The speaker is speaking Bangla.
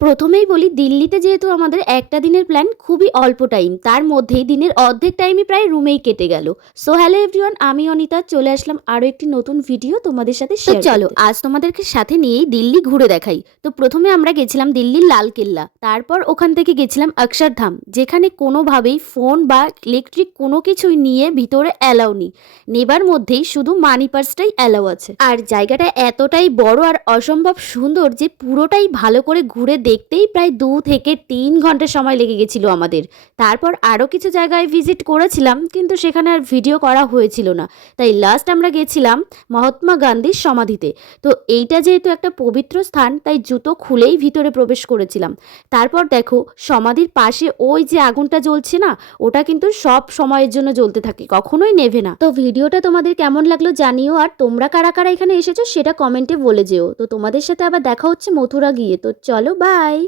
প্রথমেই বলি দিল্লিতে যেহেতু আমাদের একটা দিনের প্ল্যান খুবই অল্প টাইম, তার মধ্যেই দিনের অর্ধেক টাইমই প্রায় রুমেই কেটে গেল। সো হ্যালো এভরিওয়ান, আমি অনিতা চলে আসলাম আরও একটি নতুন ভিডিও তোমাদের সাথে শেয়ার করতে। চলো আজ তোমাদেরকে সাথে নিয়েই দিল্লি ঘুরে দেখাই। তো প্রথমে আমরা গেছিলাম দিল্লির লালকেল্লা, তারপর ওখান থেকে গেছিলাম অক্ষরধাম, যেখানে কোনোভাবেই ফোন বা ইলেকট্রিক কোনো কিছুই নিয়ে ভিতরে অ্যালাউ নেই। নেবার মধ্যেই শুধু মানি পার্সটাই অ্যালাউ আছে। আর জায়গাটা এতটাই বড় আর অসম্ভব সুন্দর যে পুরোটাই ভালো করে ঘুরে দেখতেই প্রায় 2 থেকে 3 ঘন্টা সময় লেগে গেছিল আমাদের। তারপর আরও কিছু জায়গায় ভিজিট করেছিলাম, কিন্তু সেখানে আর ভিডিও করা হয়েছিল না। তাই লাস্ট আমরা গেছিলাম মহাত্মা গান্ধীর সমাধিতে। তো এইটা যেহেতু একটা পবিত্র স্থান, তাই জুতো খুলেই ভিতরে প্রবেশ করেছিলাম। তারপর দেখো সমাধির পাশে ওই যে আগুনটা জ্বলছে না, ওটা কিন্তু সব সময়ের জন্য জ্বলতে থাকে, কখনোই নেভে না। তো ভিডিওটা তোমাদের কেমন লাগলো জানিও, আর তোমরা কারা কারা এখানে এসেছো সেটা কমেন্টে বলে যেও। তো তোমাদের সাথে আবার দেখা হচ্ছে মথুরা গিয়ে। তো চলো বাই।